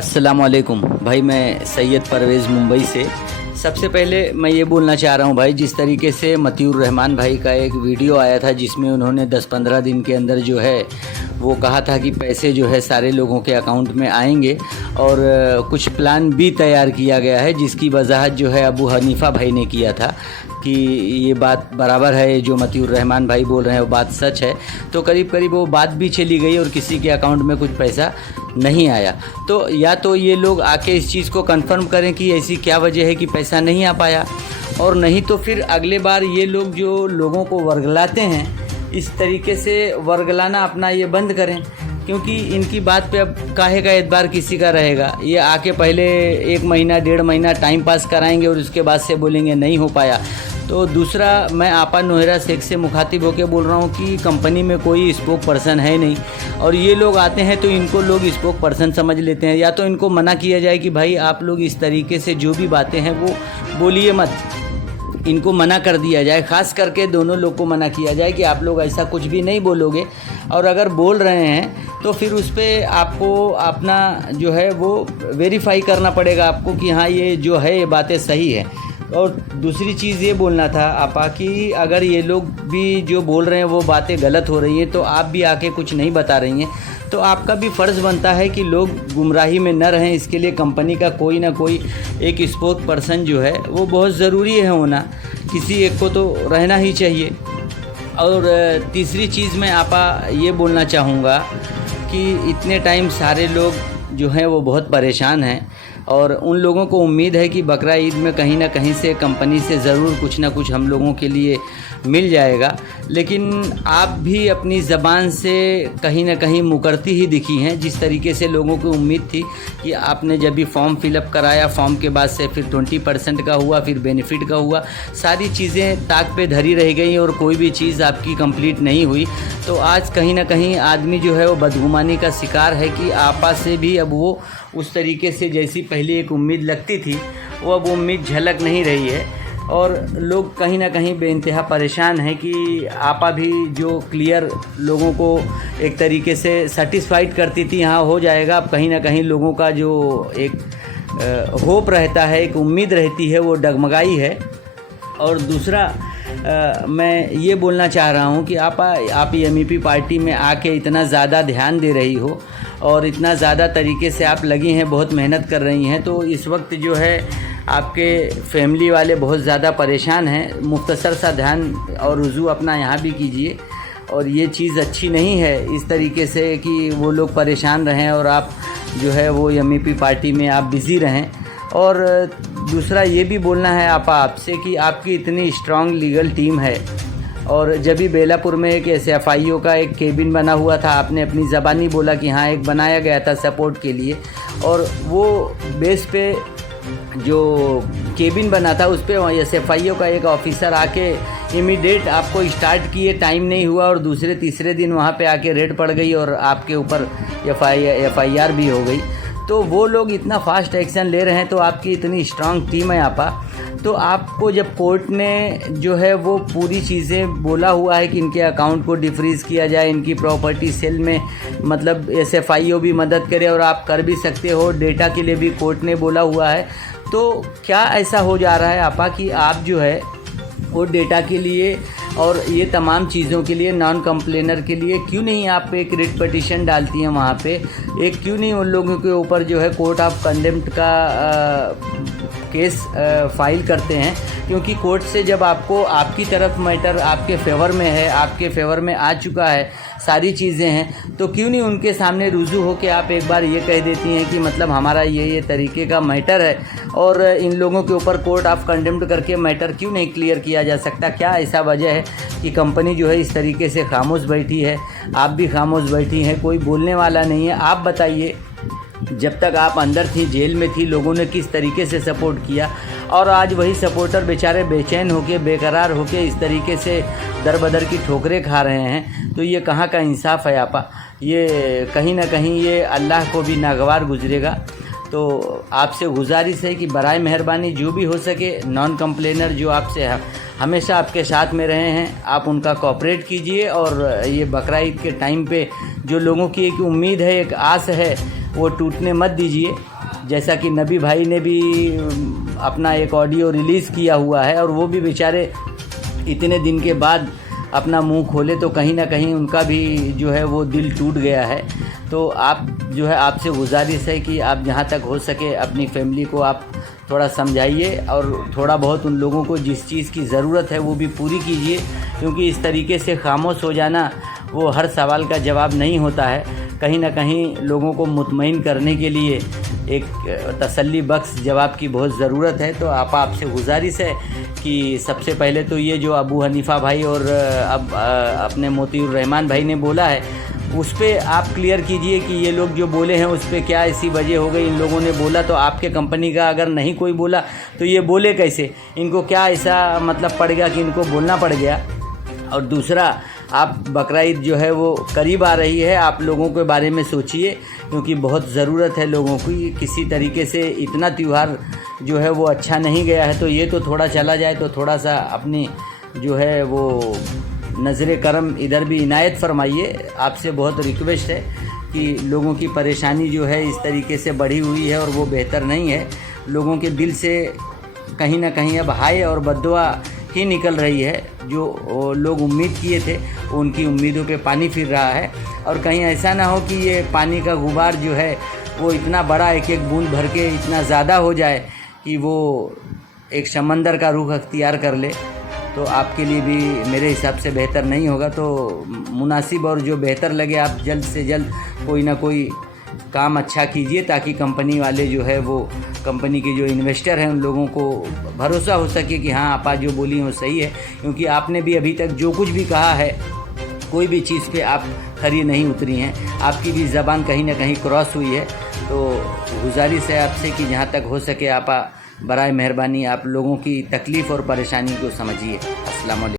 अस्सलामुअलैकुम भाई, मैं सैयद परवेज़ मुंबई से। सबसे पहले मैं ये बोलना चाह रहा हूँ भाई, जिस तरीके से मतीउर रहमान भाई का एक वीडियो आया था जिसमें उन्होंने 10-15 दिन के अंदर जो है वो कहा था कि पैसे जो है सारे लोगों के अकाउंट में आएंगे और कुछ प्लान भी तैयार किया गया है, जिसकी वजाहत जो है अबू हनीफ़ा भाई ने किया था कि ये बात बराबर है, जो मतीउर रहमान भाई बोल रहे हैं वो बात सच है। तो करीब करीब वो बात भी चली गई और किसी के अकाउंट में कुछ पैसा नहीं आया। तो या तो ये लोग आके इस चीज़ को कंफर्म करें कि ऐसी क्या वजह है कि पैसा नहीं आ पाया, और नहीं तो फिर अगले बार ये लोग जो लोगों को वर्गलाते हैं इस तरीके से वर्गलाना अपना ये बंद करें, क्योंकि इनकी बात पे अब काहे का एतबार किसी का रहेगा। ये आके पहले 1 महीना 1.5 महीना टाइम पास कराएंगे और उसके बाद से बोलेंगे नहीं हो पाया। तो दूसरा, मैं आपा नोहरा शेख से मुखातिब होकर बोल रहा हूँ कि कंपनी में कोई स्पोक पर्सन है नहीं, और ये लोग आते हैं तो इनको लोग स्पोक पर्सन समझ लेते हैं। या तो इनको मना किया जाए कि भाई आप लोग इस तरीके से जो भी बातें हैं वो बोलिए मत, इनको मना कर दिया जाए। ख़ास करके दोनों लोग को मना किया जाए कि आप लोग ऐसा कुछ भी नहीं बोलोगे, और अगर बोल रहे हैं तो फिर उस पर आपको अपना जो है वो वेरीफाई करना पड़ेगा आपको कि हाँ ये जो है ये बातें सही है। और दूसरी चीज़ ये बोलना था आपा कि अगर ये लोग भी जो बोल रहे हैं वो बातें गलत हो रही हैं तो आप भी आके कुछ नहीं बता रही हैं, तो आपका भी फ़र्ज़ बनता है कि लोग गुमराही में न रहें। इसके लिए कंपनी का कोई ना कोई एक स्पोक पर्सन जो है वो बहुत ज़रूरी है होना, किसी एक को तो रहना ही चाहिए। और तीसरी चीज़ मैं आपा ये बोलना चाहूँगा कि इतने टाइम सारे लोग जो हैं वो बहुत परेशान हैं, और उन लोगों को उम्मीद है कि बकरा ईद में कहीं ना कहीं से कंपनी से ज़रूर कुछ ना कुछ हम लोगों के लिए मिल जाएगा। लेकिन आप भी अपनी ज़बान से कहीं ना कहीं मुकरती ही दिखी हैं। जिस तरीके से लोगों को उम्मीद थी कि आपने जब भी फॉर्म फिलअप कराया, फॉर्म के बाद से फिर 20% का हुआ, फिर बेनिफिट का हुआ, सारी चीज़ें ताक पे धरी रह गई और कोई भी चीज़ आपकी कंप्लीट नहीं हुई। तो आज कहीं ना कहीं आदमी जो है वो बदगुमानी का शिकार है कि आपा से भी अब वो उस तरीके से जैसी पहले एक उम्मीद लगती थी वो अब उम्मीद झलक नहीं रही है, और लोग कहीं ना कहीं बेइंतहा परेशान हैं कि आपा भी जो क्लियर लोगों को एक तरीके से सेटिस्फाइड करती थी, हाँ हो जाएगा, अब कहीं ना कहीं लोगों का जो एक होप रहता है, एक उम्मीद रहती है, वो डगमगाई है। और दूसरा मैं ये बोलना चाह रहा हूँ कि आप एमईपी पार्टी में आके इतना ज़्यादा ध्यान दे रही हो और इतना ज़्यादा तरीके से आप लगी हैं, बहुत मेहनत कर रही हैं, तो इस वक्त जो है आपके फैमिली वाले बहुत ज़्यादा परेशान हैं। मुख्तसर सा ध्यान और रुजू अपना यहाँ भी कीजिए, और ये चीज़ अच्छी नहीं है इस तरीके से कि वो लोग परेशान रहें और आप जो है वो एमईपी पार्टी में आप बिज़ी रहें। और दूसरा ये भी बोलना है आपसे कि आपकी इतनी स्ट्रॉन्ग लीगल टीम है, और जब भी बेलापुर में एक एसएफआईओ का एक केबिन बना हुआ था, आपने अपनी ज़बानी बोला कि हाँ एक बनाया गया था सपोर्ट के लिए, और वो बेस पे जो केबिन बना था उस पर एसएफआईओ का एक ऑफिसर आके इमीडिएट आपको स्टार्ट किए, टाइम नहीं हुआ और दूसरे तीसरे दिन वहाँ पे आके रेड पड़ गई और आपके ऊपर एफआईआर भी हो गई। तो वो लोग इतना फास्ट एक्शन ले रहे हैं, तो आपकी इतनी स्ट्रांग टीम है आपा, तो आपको जब कोर्ट ने जो है वो पूरी चीज़ें बोला हुआ है कि इनके अकाउंट को डिफ्रीज़ किया जाए, इनकी प्रॉपर्टी सेल में मतलब एसएफआईओ भी मदद करे और आप कर भी सकते हो, डेटा के लिए भी कोर्ट ने बोला हुआ है, तो क्या ऐसा हो जा रहा है आपा कि आप जो है वो डेटा के लिए और ये तमाम चीज़ों के लिए, नॉन कंप्लेनर के लिए क्यों नहीं आप एक रिट पिटीशन डालती हैं वहाँ पे? एक क्यों नहीं उन लोगों के ऊपर जो है कोर्ट ऑफ कंडेम्प्ट का केस फाइल करते हैं? क्योंकि कोर्ट से जब आपको आपकी तरफ मैटर आपके फेवर में है, आपके फेवर में आ चुका है, सारी चीज़ें हैं, तो क्यों नहीं उनके सामने रुजू हो के आप एक बार ये कह देती हैं कि मतलब हमारा ये तरीके का मैटर है, और इन लोगों के ऊपर कोर्ट ऑफ कंडेम्प्ट करके मैटर क्यों नहीं क्लियर किया जा सकता? क्या ऐसा वजह है कि कंपनी जो है इस तरीके से खामोश बैठी है, आप भी खामोश बैठी हैं, कोई बोलने वाला नहीं है? आप बताइए, जब तक आप अंदर थी, जेल में थी, लोगों ने किस तरीके से सपोर्ट किया, और आज वही सपोर्टर बेचारे बेचैन होके, बेकरार होके इस तरीके से दर बदर की ठोकरें खा रहे हैं, तो ये कहाँ का इंसाफ है आपा? ये कहीं ना कहीं ये अल्लाह को भी नागवार गुजरेगा। तो आपसे गुजारिश है कि बराए मेहरबानी जो भी हो सके, नॉन कंप्लेनर जो आपसे हमेशा आपके साथ में रहे हैं, आप उनका कोऑपरेट कीजिए। और ये बकरा ईद के टाइम पे जो लोगों की एक उम्मीद है, एक आस है, वो टूटने मत दीजिए। जैसा कि नबी भाई ने भी अपना एक ऑडियो रिलीज़ किया हुआ है और वो भी बेचारे इतने दिन के बाद अपना मुंह खोले तो कहीं ना कहीं उनका भी जो है वो दिल टूट गया है। तो आप जो है, आपसे गुजारिश है कि आप जहाँ तक हो सके अपनी फैमिली को आप थोड़ा समझाइए और थोड़ा बहुत उन लोगों को जिस चीज़ की ज़रूरत है वो भी पूरी कीजिए, क्योंकि इस तरीके से खामोश हो जाना वो हर सवाल का जवाब नहीं होता है। कहीं ना कहीं लोगों को मुतमईन करने के लिए एक तसल्ली बख्श जवाब की बहुत ज़रूरत है। तो आपसे गुजारिश है कि सबसे पहले तो ये जो अबू हनीफ़ा भाई और अब अपने मोतीउर रहमान भाई ने बोला है उस पर आप क्लियर कीजिए कि ये लोग जो बोले हैं उस पर क्या ऐसी वजह हो गई। इन लोगों ने बोला तो आपके कंपनी का अगर नहीं कोई बोला तो ये बोले कैसे, इनको क्या ऐसा मतलब पड़ गया कि इनको बोलना पड़ गया। और दूसरा, आप बकरा ईद जो है वो करीब आ रही है, आप लोगों के बारे में सोचिए, क्योंकि बहुत ज़रूरत है लोगों की। किसी तरीके से इतना त्यौहार जो है वो अच्छा नहीं गया है, तो ये तो थोड़ा चला जाए तो थोड़ा सा अपनी जो है वो नज़र करम इधर भी इनायत फरमाइए। आपसे बहुत रिक्वेस्ट है कि लोगों की परेशानी जो है इस तरीके से बढ़ी हुई है और वो बेहतर नहीं है। लोगों के दिल से कहीं ना कहीं अब हाय और बद्दुआ ही निकल रही है। जो लोग उम्मीद किए थे उनकी उम्मीदों पे पानी फिर रहा है। और कहीं ऐसा ना हो कि ये पानी का गुबार जो है वो इतना बड़ा, एक एक बूंद भर के इतना ज़्यादा हो जाए कि वो एक समंदर का रुख अख्तियार कर ले, तो आपके लिए भी मेरे हिसाब से बेहतर नहीं होगा। तो मुनासिब और जो बेहतर लगे आप जल्द से जल्द कोई ना कोई काम अच्छा कीजिए, ताकि कंपनी वाले जो है वो कंपनी के जो इन्वेस्टर हैं उन लोगों को भरोसा हो सके कि हाँ आपा जो बोली वो सही है। क्योंकि आपने भी अभी तक जो कुछ भी कहा है कोई भी चीज़ पे आप खरी नहीं उतरी हैं, आपकी भी ज़बान कहीं ना कहीं क्रॉस हुई है। तो गुजारिश है आपसे कि जहाँ तक हो सके आपा बराए मेहरबानी आप लोगों की तकलीफ़ और परेशानी को समझिए। अस्सलाम वालेकुम।